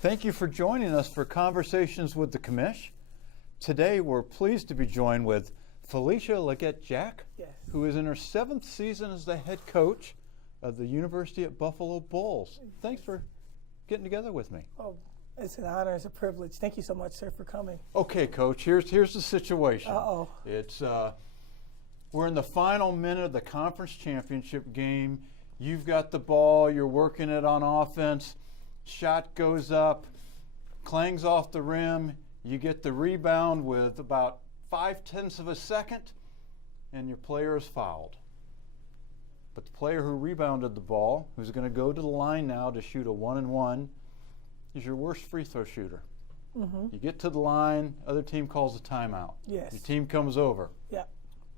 Thank you for joining us for Conversations with the Commish. Today we're pleased to be joined with Felisha Legette-Jack, who is in her 7th season as the head coach of the University at Buffalo Bulls. Thanks for getting together with me. Oh, it's an honor, it's a privilege. Thank you so much, sir, for coming. Okay, Coach, here's the situation. Uh-oh. It's we're in the final minute of the conference championship game. You've got the ball, you're working it on offense. Shot goes up, clangs off the rim. You get the rebound with about 0.5 of a second, and your player is fouled. But the player who rebounded the ball, who's going to go to the line now to shoot a 1-and-1, is your worst free throw shooter. Mm-hmm. You get to the line, other team calls a timeout. Yes. Your team comes over. Yeah.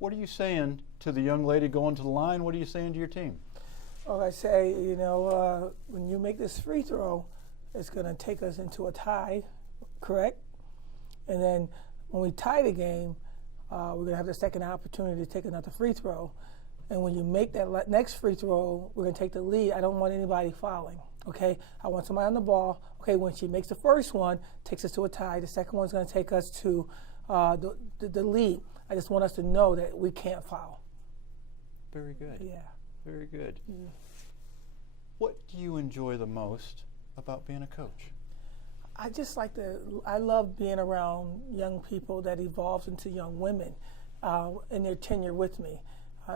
What are you saying to the young lady going to the line? What are you saying to your team? Well, I say, when you make this free throw, it's going to take us into a tie, correct? And then when we tie the game, we're going to have the second opportunity to take another free throw. And when you make that next free throw, we're going to take the lead. I don't want anybody fouling, okay? I want somebody on the ball. Okay, when she makes the first one, takes us to a tie. The second one's going to take us to the lead. I just want us to know that we can't foul. Very good. Yeah. Very good. Yeah. What do you enjoy the most about being a coach? I love being around young people that evolves into young women in their tenure with me.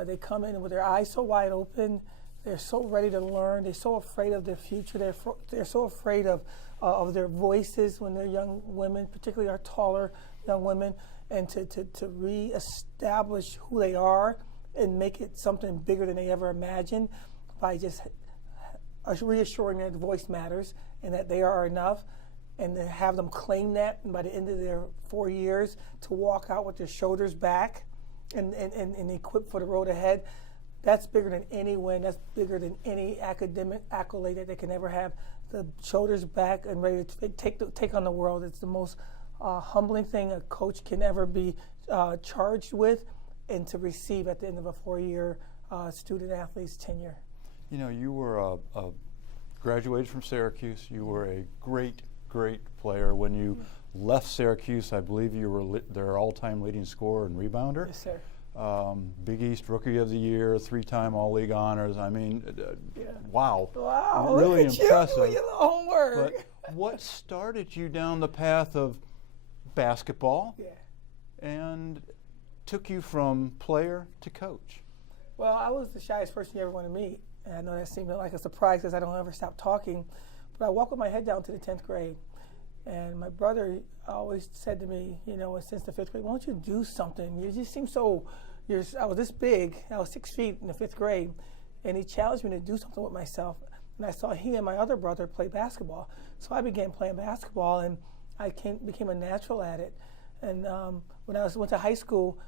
They come in with their eyes so wide open. They're so ready to learn. They're so afraid of their future. They're so afraid of their voices when they're young women, particularly our taller young women, and to reestablish who they are and make it something bigger than they ever imagined by just reassuring that voice matters and that they are enough, and to have them claim that, and by the end of their 4 years to walk out with their shoulders back and equipped for the road ahead. That's bigger than any win. That's bigger than any academic accolade that they can ever have. The shoulders back and ready to take on the world. It's the most humbling thing a coach can ever be charged with and to receive at the end of a 4-year student-athlete's tenure. You know, you were graduated from Syracuse. You were a great player. When you left Syracuse, I believe you were their all-time leading scorer and rebounder. Yes, sir. Big East Rookie of the Year, 3-time All-League honors. I mean, wow. Wow, really look at impressive. You, your homework. But what started you down the path of basketball and took you from player to coach? Well, I was the shyest person you ever want to meet. And I know that seemed like a surprise because I don't ever stop talking. But I walked with my head down to the 10th grade. And my brother always said to me, since the 5th grade, why don't you do something? You just seem I was this big. I was 6 feet in the 5th grade. And he challenged me to do something with myself. And I saw he and my other brother play basketball. So I began playing basketball, and I became a natural at it. And when I went to high school,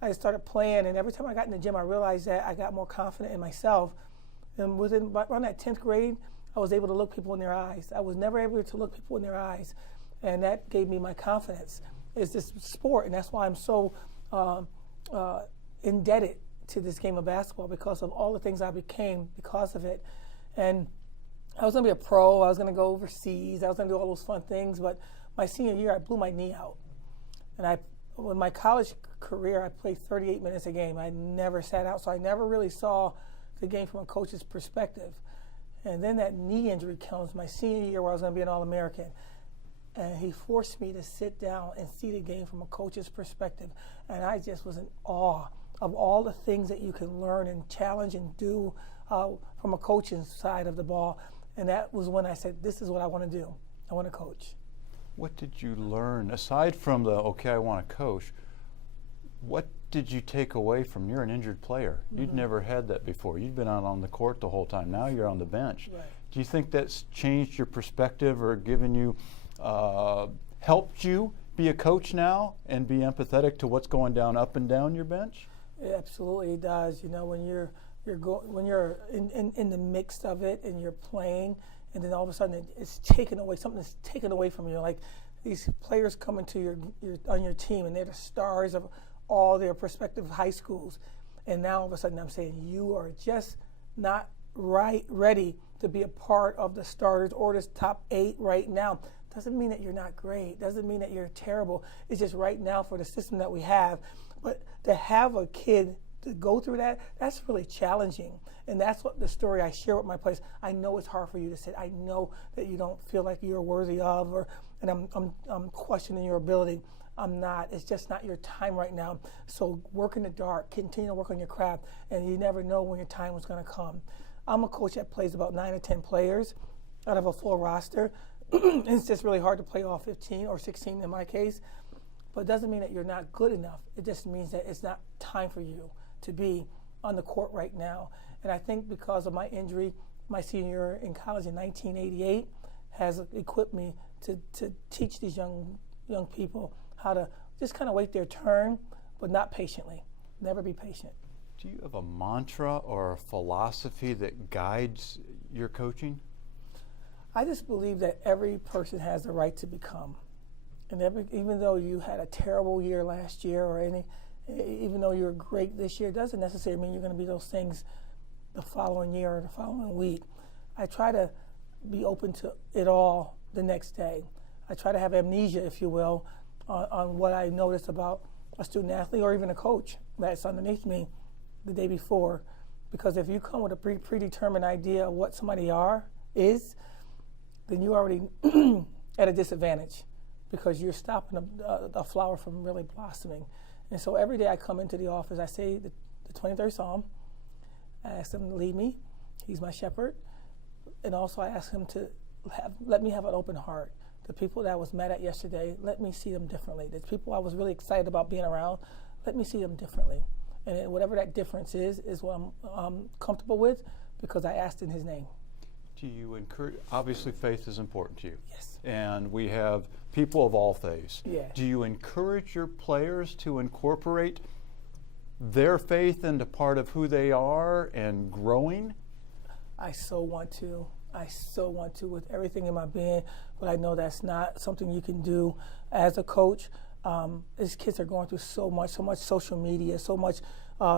I started playing. And every time I got in the gym, I realized that I got more confident in myself. And around that 10th grade, I was able to look people in their eyes. I was never able to look people in their eyes, and that gave me my confidence. It's this sport, and that's why I'm so indebted to this game of basketball, because of all the things I became because of it. And I was going to be a pro. I was going to go overseas. I was going to do all those fun things. But my senior year, I blew my knee out. And in my college career, I played 38 minutes a game. I never sat out, so I never really saw the game from a coach's perspective. And then that knee injury comes my senior year where I was going to be an All-American. And he forced me to sit down and see the game from a coach's perspective. And I just was in awe of all the things that you can learn and challenge and do from a coaching side of the ball. And that was when I said, this is what I want to do. I want to coach. What did you learn, aside from I want to coach, what did you take away from, you're an injured player. You'd never had that before. You'd been out on the court the whole time. Now you're on the bench. Right. Do you think that's changed your perspective or given you, helped you be a coach now and be empathetic to what's going down up and down your bench? It absolutely does. When you're in the mix of it and you're playing, and then all of a sudden it's taken away. Something is taken away from you. Like these players come into on your team, and they're the stars of all their prospective high schools, and now all of a sudden I'm saying you are just not ready to to be a part of the starters or this top 8 right now. Doesn't mean that you're not great. Doesn't mean that you're terrible. It's just right now for the system that we have. But to have a kid to go through that, that's really challenging. And that's what the story I share with my players. I know it's hard for you to sit. I know that you don't feel like you're worthy of, and I'm questioning your ability. I'm not. It's just not your time right now. So work in the dark. Continue to work on your craft, and you never know when your time is going to come. I'm a coach that plays about 9 or 10 players out of a full roster. It's just really hard to play all 15 or 16 in my case. But it doesn't mean that you're not good enough. It just means that it's not time for you to be on the court right now. And I think because of my injury, my senior year in college in 1988 has equipped me to teach these young people how to just kind of wait their turn, but not patiently. Never be patient. Do you have a mantra or a philosophy that guides your coaching? I just believe that every person has the right to become. And even though you had a terrible year last year even though you're great this year, doesn't necessarily mean you're going to be those things the following year or the following week. I try to be open to it all the next day. I try to have amnesia, if you will, on what I noticed about a student athlete or even a coach that's underneath me the day before. Because if you come with a predetermined idea of what somebody is, then you're already at a disadvantage because you're stopping a flower from really blossoming. And so every day I come into the office, I say the 23rd Psalm. I ask him to lead me. He's my shepherd. And also I ask him to let me have an open heart. The people that I was mad at yesterday, let me see them differently. The people I was really excited about being around, let me see them differently. And whatever that difference is what I'm comfortable with because I asked in his name. Do you encourage, obviously faith is important to you. Yes. And we have people of all faiths. Yeah. Do you encourage your players to incorporate their faith into part of who they are and growing? I so want to with everything in my being, but I know that's not something you can do as a coach. These kids are going through so much social media, so much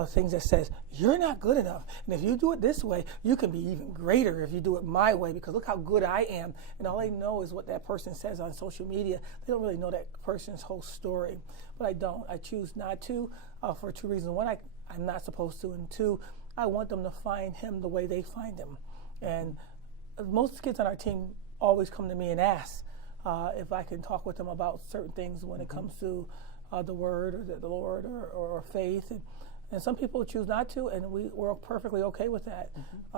things that says, you're not good enough. And if you do it this way, you can be even greater if you do it my way because look how good I am. And all they know is what that person says on social media. They don't really know that person's whole story. But I don't. I choose not to for 2 reasons. One, I'm not supposed to. And 2, I want them to find him the way they find him. And most kids on our team always come to me and ask if I can talk with them about certain things when it comes to the Word or the Lord or faith. And some people choose not to, and we're perfectly okay with that.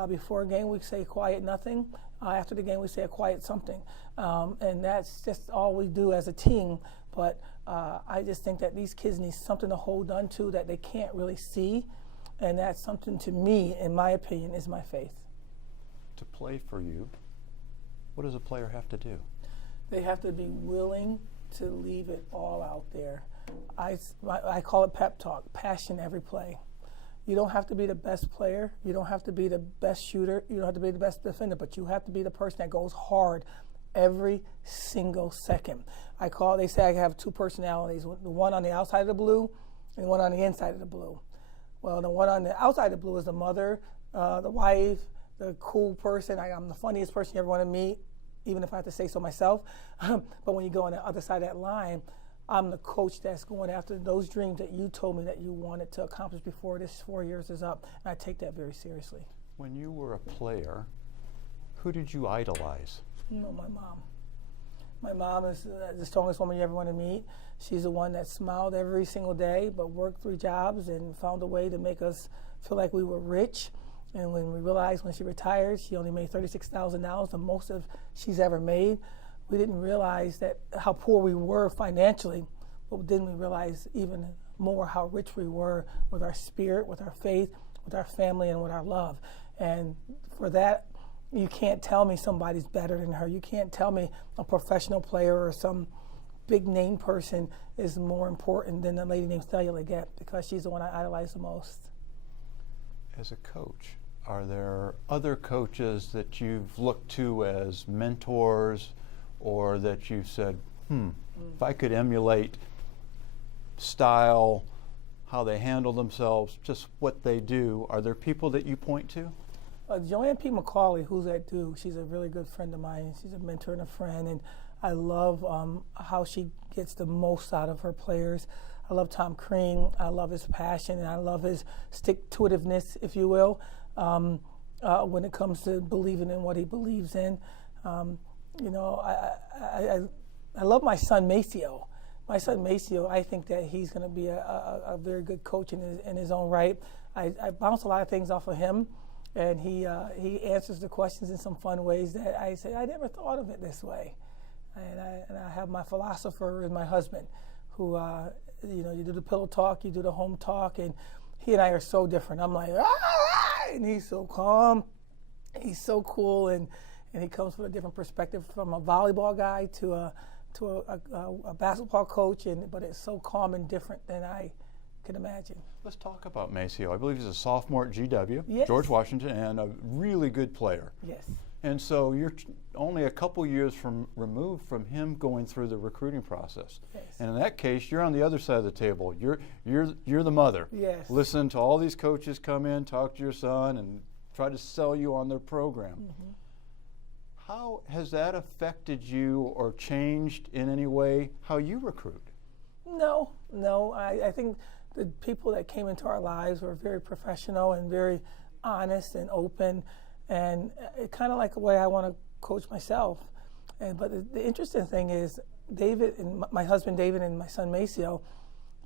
Before a game, we say quiet nothing. After the game, we say a quiet something. And that's just all we do as a team. But I just think that these kids need something to hold on to that they can't really see. And that's something to me, in my opinion, is my faith. To play for you, what does a player have to do? They have to be willing to leave it all out there. I call it pep talk, passion every play. You don't have to be the best player. You don't have to be the best shooter. You don't have to be the best defender, but you have to be the person that goes hard every single second. They say I have 2 personalities, the one on the outside of the blue and one on the inside of the blue. Well, the one on the outside of the blue is the mother, the wife, the cool person. I'm the funniest person you ever want to meet, even if I have to say so myself. But when you go on the other side of that line, I'm the coach that's going after those dreams that you told me that you wanted to accomplish before this 4 years is up. And I take that very seriously. When you were a player, who did you idolize? My mom. My mom is the strongest woman you ever want to meet. She's the one that smiled every single day, but worked 3 jobs and found a way to make us feel like we were rich. And when we realized when she retired, she only made $36,000, the most of she's ever made. We didn't realize that how poor we were financially, but then we realized even more how rich we were with our spirit, with our faith, with our family, and with our love. And for that, you can't tell me somebody's better than her. You can't tell me a professional player or some big name person is more important than a lady named Legette, because she's the one I idolize the most. As a coach, are there other coaches that you've looked to as mentors or that you've said, if I could emulate style, how they handle themselves, just what they do, are there people that you point to? Joanne P. McCauley, who's at Duke, she's a really good friend of mine. She's a mentor and a friend, and I love how she gets the most out of her players. I love Tom Crean. I love his passion, and I love his stick-to-itiveness, if you will, when it comes to believing in what he believes in. You know, I love my son Maceo. My son Maceo, I think that he's going to be a very good coach in his own right. I bounce a lot of things off of him, and he answers the questions in some fun ways that I say, I never thought of it this way. And I have my philosopher as my husband, who, you know, you do the pillow talk, you do the home talk, and he and I are so different. I'm like, ah! And he's so calm, he's so cool, and he comes from a different perspective, from a volleyball guy to a basketball coach, but it's so calm and different than I can imagine. Let's talk about Maceo. I believe he's a sophomore at GW, yes. George Washington, and a really good player. Yes. And so you're only a couple years removed from him going through the recruiting process. Yes. And in that case, you're on the other side of the table. You're the mother. Yes. Listen to all these coaches come in, talk to your son, and try to sell you on their program. Mm-hmm. How has that affected you or changed in any way how you recruit? No. I think the people that came into our lives were very professional and very honest and open, and kind of like the way I want to coach myself. But the interesting thing is, David and my husband David and my son Maceo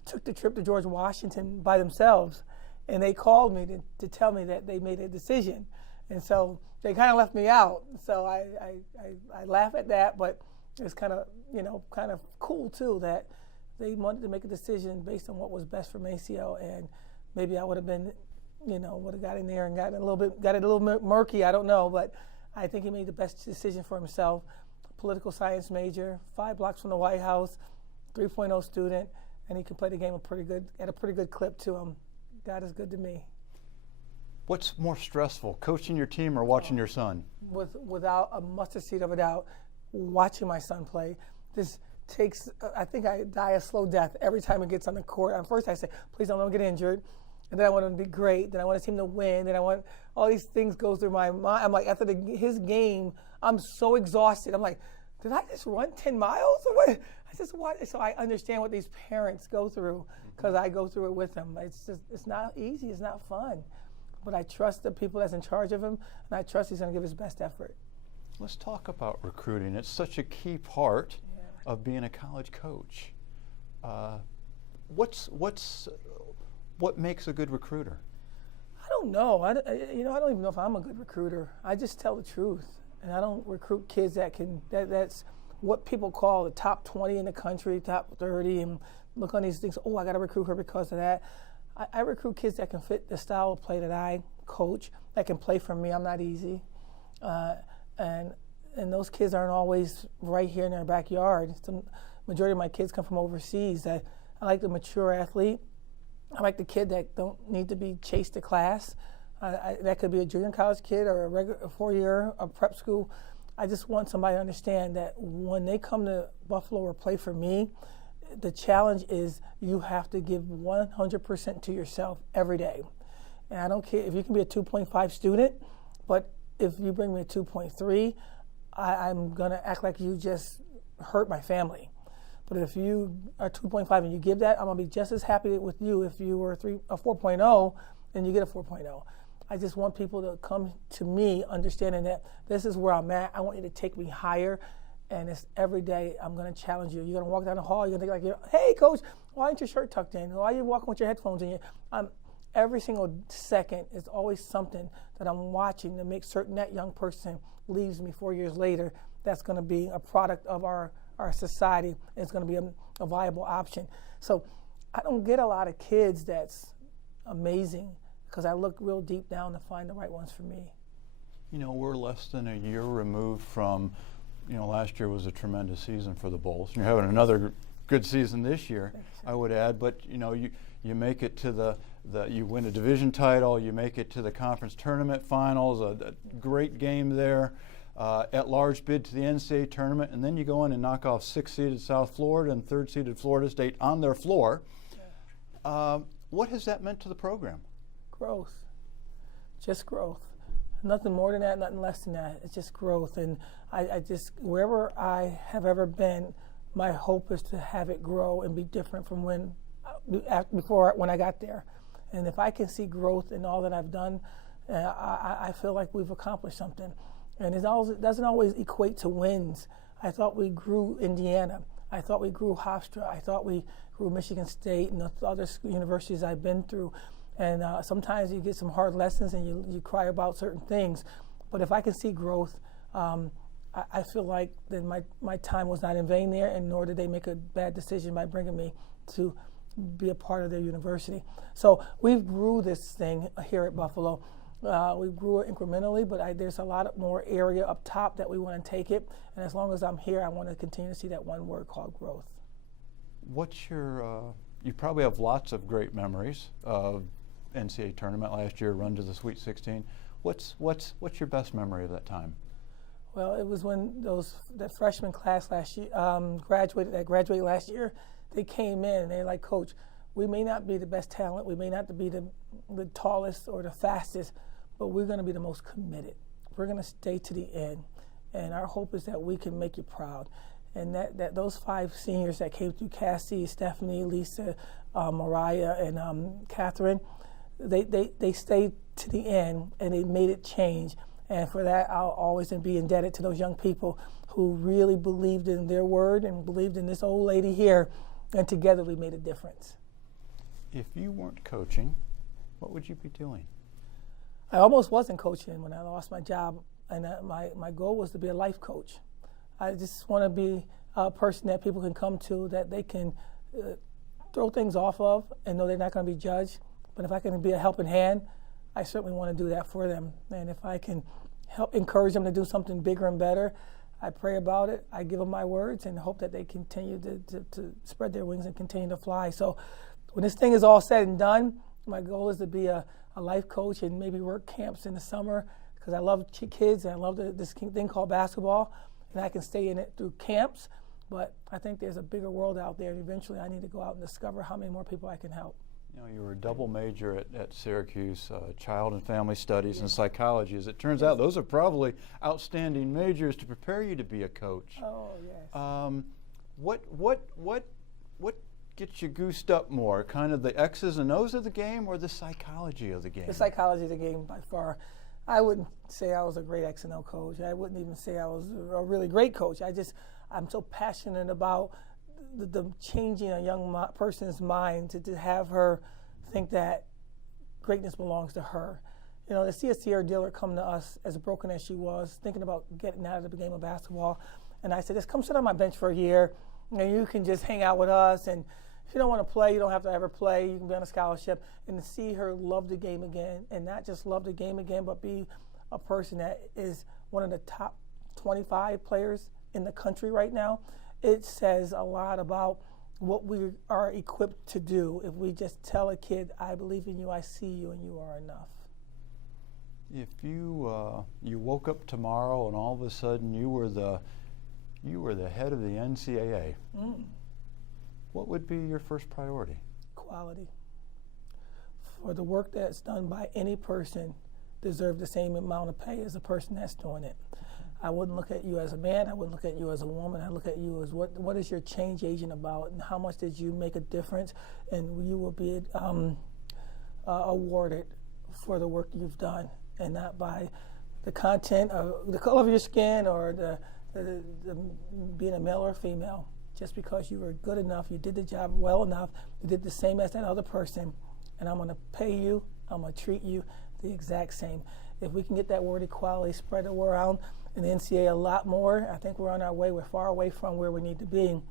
took the trip to George Washington by themselves, and they called me to tell me that they made a decision. And so they kind of left me out. So I laugh at that, but it's kind of cool too that they wanted to make a decision based on what was best for Maceo. And maybe I would have been, would have got in there and got it a little murky. I don't know, but I think he made the best decision for himself. Political science major, 5 blocks from the White House, 3.0 student, and he can play the game at a pretty good clip to him. God is good to me. What's more stressful, coaching your team or watching your son? Without a mustard seed of a doubt, watching my son play. This takes, I think I die a slow death every time he gets on the court. At first I say, please don't let him get injured. And then I want him to be great. Then I want his team to win. Then I want all these things go through my mind. I'm like, after his game, I'm so exhausted. I'm like, did I just run 10 miles or what? I just watch. So I understand what these parents go through because I go through it with them. It's not easy. It's not fun. But I trust the people that's in charge of him, and I trust he's going to give his best effort. Let's talk about recruiting. It's such a key part of being a college coach. What makes a good recruiter? I don't know. I don't even know if I'm a good recruiter. I just tell the truth, and I don't recruit kids that's what people call the top 20 in the country, top 30, and look on these things. Oh, I got to recruit her because of that. I recruit kids that can fit the style of play that I coach, that can play for me. I'm not easy. And those kids aren't always right here in their backyard. The majority of my kids come from overseas. I like the mature athlete. I like the kid that don't need to be chased to class. That could be a junior college kid or a regular 4-year prep school. I just want somebody to understand that when they come to Buffalo or play for me, the challenge is you have to give 100% to yourself every day. And I don't care if you can be a 2.5 student, but if you bring me a 2.3, I'm going to act like you just hurt my family. But if you are 2.5 and you give that, I'm going to be just as happy with you if you were a 4.0 and you get a 4.0. I just want people to come to me understanding that this is where I'm at. I want you to take me higher. And it's every day I'm going to challenge you. You're going to walk down the hall. You're going to think like, hey, coach, why aren't your shirt tucked in? Why are you walking with your headphones in? Every single second is always something that I'm watching to make certain that young person leaves me 4 years later. That's going to be a product of our society. It's going to be a viable option. So I don't get a lot of kids that's amazing because I look real deep down to find the right ones for me. We're less than a year removed from last year was a tremendous season for the Bulls. You're having another good season this year, I would add. But you make it to you win a division title. You make it to the conference tournament finals. A great game there. At-large bid to the Ncaa tournament, and then you go in and knock off 6th-seeded South Florida and 3rd-seeded Florida State on their floor. What has that meant to the program? Growth, just growth. Nothing more than that, nothing less than that. It's just growth. And I just, wherever I have ever been, my hope is to have it grow and be different from when I got there. And if I can see growth in all that I've done, I feel like we've accomplished something. And it doesn't always equate to wins. I thought we grew Indiana. I thought we grew Hofstra. I thought we grew Michigan State and the other universities I've been through. And sometimes you get some hard lessons and you cry about certain things. But if I can see growth, I feel like then my time was not in vain there, and nor did they make a bad decision by bringing me to be a part of their university. So we've grew this thing here at Buffalo. We grew it incrementally, but there's a lot more area up top that we want to take it. And as long as I'm here, I want to continue to see that one word called growth. What's your, you probably have lots of great memories of NCAA tournament last year, run to the Sweet 16. What's your best memory of that time? Well, it was when that freshman class last year graduated last year. They came in and they're like, Coach, we may not be the best talent, we may not be the tallest or the fastest, but we're going to be the most committed. We're going to stay to the end, and our hope is that we can make you proud. And that those 5 seniors that came through, Cassie, Stephanie, Lisa, Mariah, and Catherine, they stayed to the end and they made it change. And for that, I'll always be indebted to those young people who really believed in their word and believed in this old lady here, and together we made a difference. If you weren't coaching, what would you be doing? I almost wasn't coaching when I lost my job, and my goal was to be a life coach. I just want to be a person that people can come to, that they can throw things off of and know they're not going to be judged. But if I can be a helping hand, I certainly want to do that for them. And if I can help encourage them to do something bigger and better, I pray about it, I give them my words, and hope that they continue to spread their wings and continue to fly. So when this thing is all said and done, my goal is to be a life coach and maybe work camps in the summer, because I love kids and I love this thing called basketball, and I can stay in it through camps. But I think there's a bigger world out there, and eventually I need to go out and discover how many more people I can help. You know, you were a double major at Syracuse, child and family studies and psychology. As it turns out, those are probably outstanding majors to prepare you to be a coach. Oh, yes. What gets you goosed up more? Kind of the X's and O's of the game, or the psychology of the game? The psychology of the game, by far. I wouldn't say I was a great X and O coach. I wouldn't even say I was a really great coach. I'm so passionate about the changing a young person's mind to have her think that greatness belongs to her. You know, to see a Sierra Dillard come to us as broken as she was, thinking about getting out of the game of basketball, and I said, just come sit on my bench for a year, and you can just hang out with us, and if you don't want to play, you don't have to ever play, you can be on a scholarship. And to see her love the game again, and not just love the game again, but be a person that is one of the top 25 players in the country right now, it says a lot about what we are equipped to do if we just tell a kid, I believe in you, I see you, and you are enough. If you woke up tomorrow and all of a sudden you were the head of the NCAA, what would be your first priority? Quality. For the work that's done by any person deserves the same amount of pay as the person that's doing it. I wouldn't look at you as a man, I wouldn't look at you as a woman, I look at you as what is your change agent about, and how much did you make a difference, and you will be awarded for the work you've done, and not by the content or the color of your skin or the being a male or a female. Just because you were good enough, you did the job well enough, you did the same as that other person, and I'm going to pay you, I'm going to treat you the exact same. If we can get that word equality spread around in the NCAA a lot more, I think we're on our way. We're far away from where we need to be.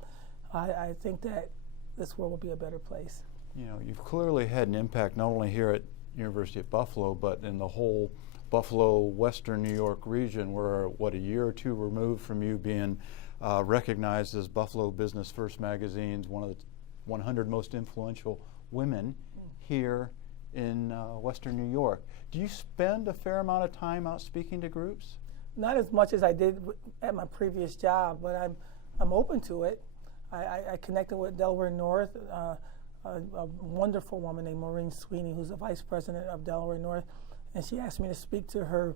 I think that this world will be a better place. You know, you've clearly had an impact not only here at University of Buffalo, but in the whole Buffalo, Western New York region. We're, a year or two removed from you being recognized as Buffalo Business First Magazine's one of the 100 most influential women here in Western New York. Do you spend a fair amount of time out speaking to groups? Not as much as I did at my previous job, but I'm open to it. I connected with Delaware North, a wonderful woman named Maureen Sweeney, who's the vice president of Delaware North, and she asked me to speak to her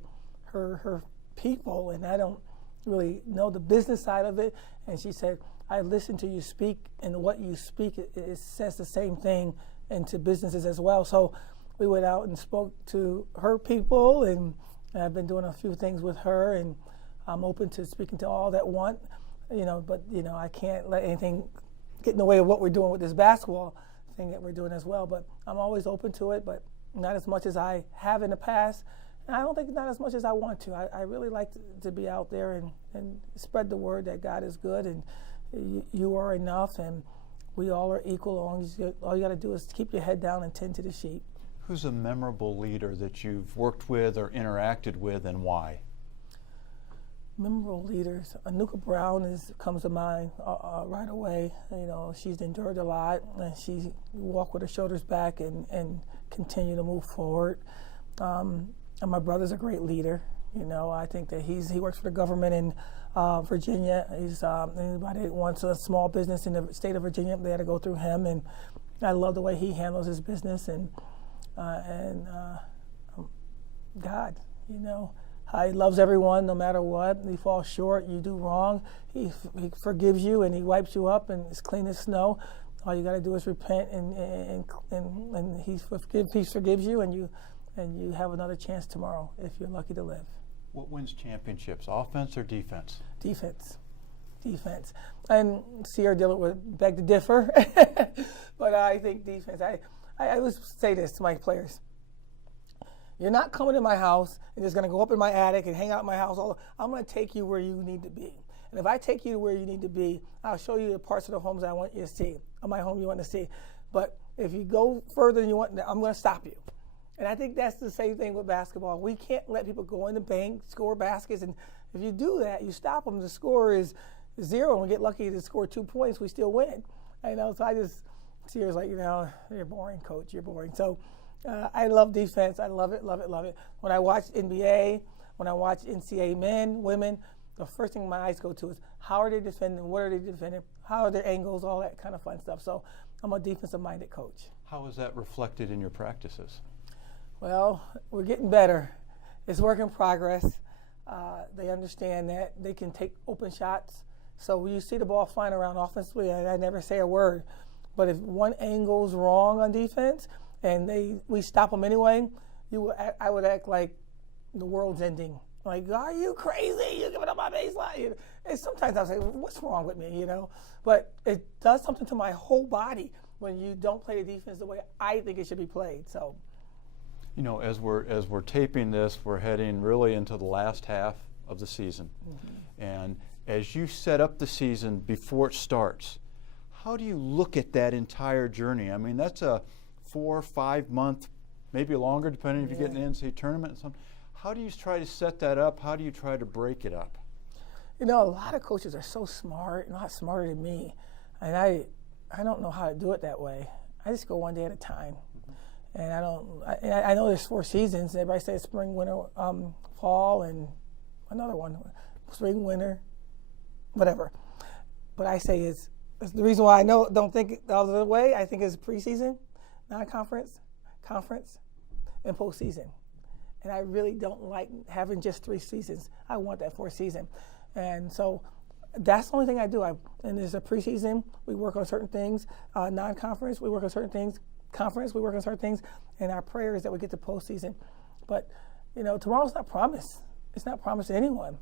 her people, and I don't really know the business side of it. And she said, I listen to you speak, and what you speak, it says the same thing into businesses as well. So we went out and spoke to her people, and I've been doing a few things with her, and I'm open to speaking to all that want, but I can't let anything get in the way of what we're doing with this basketball thing that we're doing as well. But I'm always open to it, but not as much as I have in the past. And I don't think not as much as I want to. I really like to be out there and spread the word that God is good, and you are enough, and we all are equal. All you got to do is keep your head down and tend to the sheep. Who's a memorable leader that you've worked with or interacted with, and why? Memorable leaders. Ncaa Brown comes to mind right away. She's endured a lot, and she walked with her shoulders back and continue to move forward. And my brother's a great leader. I think that he works for the government in Virginia. He's anybody that wants a small business in the state of Virginia, they had to go through him, and I love the way he handles his business, and God, he loves everyone no matter what. You fall short, you do wrong, he forgives you, and he wipes you up, and it's clean as snow. All you got to do is repent, and he forgives you, and you have another chance tomorrow if you're lucky to live. What wins championships, offense or defense? Defense. And Sierra Dillard would beg to differ, but I think defense. I always say this to my players. You're not coming to my house and just going to go up in my attic and hang out in my house. I'm going to take you where you need to be. And if I take you to where you need to be, I'll show you the parts of the homes I want you to see, or my home you want to see. But if you go further than you want, I'm going to stop you. And I think that's the same thing with basketball. We can't let people go in the bank, score baskets, and if you do that, you stop them. The score is 0, and we get lucky to score 2 points, we still win. So Sierra's like, you're boring, coach, you're boring. So I love defense. I love it. When I watch NBA, when I watch Ncaa men, women, the first thing my eyes go to is how are they defending, what are they defending, how are their angles, all that kind of fun stuff. So I'm a defensive-minded coach. How is that reflected in your practices? Well, we're getting better. It's work in progress. They understand that they can take open shots. So when you see the ball flying around offensively, I never say a word. But if one angle's wrong on defense and we stop them anyway, I would act like the world's ending. Like, are you crazy? You're giving up my baseline. And sometimes I'll say, what's wrong with me, But it does something to my whole body when you don't play the defense the way I think it should be played. So. As we're taping this, we're heading really into the last half of the season. Mm-hmm. And as you set up the season before it starts, how do you look at that entire journey? I mean, that's a 4 or 5 month, maybe longer, depending if you get an NCAA tournament and something. How do you try to set that up? How do you try to break it up? A lot of coaches are so smart, a lot smarter than me. And I don't know how to do it that way. I just go one day at a time. And I know there's 4 seasons. Everybody says spring, winter, fall, and another one, spring, winter, whatever. But I say it's the reason why I don't think the other way. I think it's preseason, non-conference, conference, and postseason. And I really don't like having just 3 seasons. I want that 4th season. And so that's the only thing I do. And there's a preseason, we work on certain things. Non-conference, we work on certain things. Conference, we work on certain things, and our prayer is that we get to postseason. But, tomorrow's not promised. It's not promised to anyone.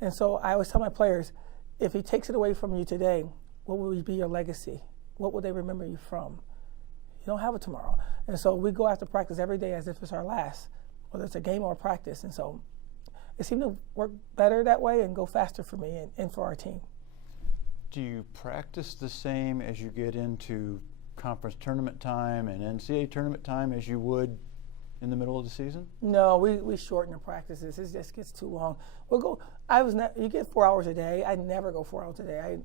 And so I always tell my players, if he takes it away from you today, what will be your legacy? What will they remember you from? You don't have it tomorrow. And so we go after practice every day as if it's our last, whether it's a game or a practice. And so it seemed to work better that way and go faster for me and for our team. Do you practice the same as you get into conference tournament time and NCAA tournament time as you would in the middle of the season? No, we shorten the practices. It just gets too long. You get 4 hours a day. I never go 4 hours a day.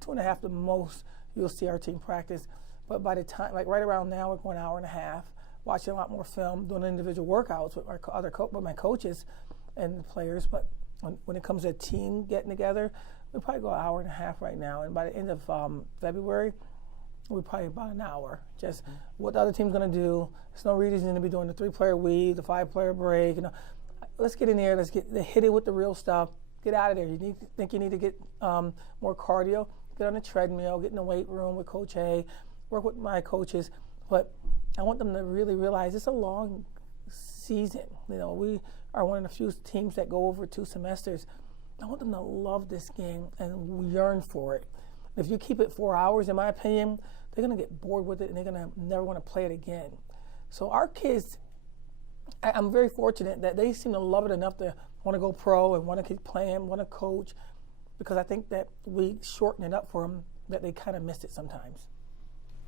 2.5 the most you'll see our team practice. But by the time, like right around now, we're going 1.5 hours, watching a lot more film, doing individual workouts with with my coaches and the players. But when it comes to a team getting together, we probably go 1.5 hours right now. And by the end of February, we're probably about an hour. Just what the other team's going to do. There's no reason to be doing the 3-player weave, the 5-player break. let's get in there. Let's hit it with the real stuff. Get out of there. Think you need to get more cardio? Get on the treadmill. Get in the weight room with Coach A. Work with my coaches. But I want them to really realize it's a long season. You know, we are one of the few teams that go over 2 semesters. I want them to love this game and yearn for it. If you keep it 4 hours, in my opinion, they're going to get bored with it and they're going to never want to play it again. So our kids, I'm very fortunate that they seem to love it enough to want to go pro and want to keep playing, want to coach, because I think that we shorten it up for them, that they kind of missed it sometimes.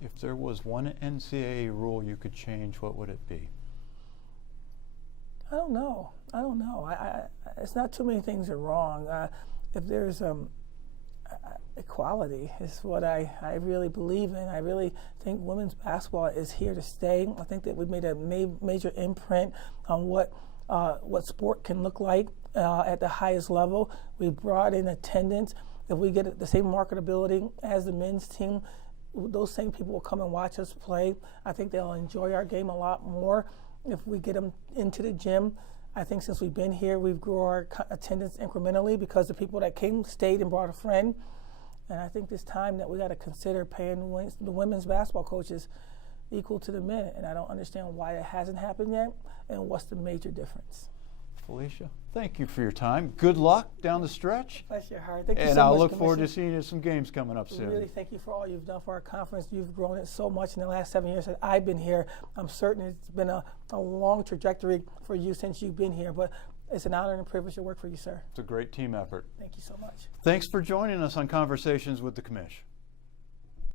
If there was one NCAA rule you could change, what would it be? I don't know. It's not too many things are wrong. If there's equality is what I really believe in. I really think women's basketball is here to stay. I think that we've made a major imprint on what sport can look like at the highest level. We brought in attendance. If we get the same marketability as the men's team, those same people will come and watch us play. I think they'll enjoy our game a lot more if we get them into the gym. I think since we've been here, we've grown our attendance incrementally because the people that came stayed and brought a friend. And I think this time that we got to consider paying the women's basketball coaches equal to the men. And I don't understand why it hasn't happened yet and what's the major difference. Felisha, thank you for your time. Good luck down the stretch. Bless your heart. Thank you and so I'll much, look forward to Commissioner. seeing you some games coming up soon. Really, thank you for all you've done for our conference. You've grown it so much in the last 7 years that I've been here. I'm certain it's been a long trajectory for you since you've been here, but it's an honor and a privilege to work for you, sir. It's a great team effort. Thank you so much. Thanks for joining us on Conversations with the Commish.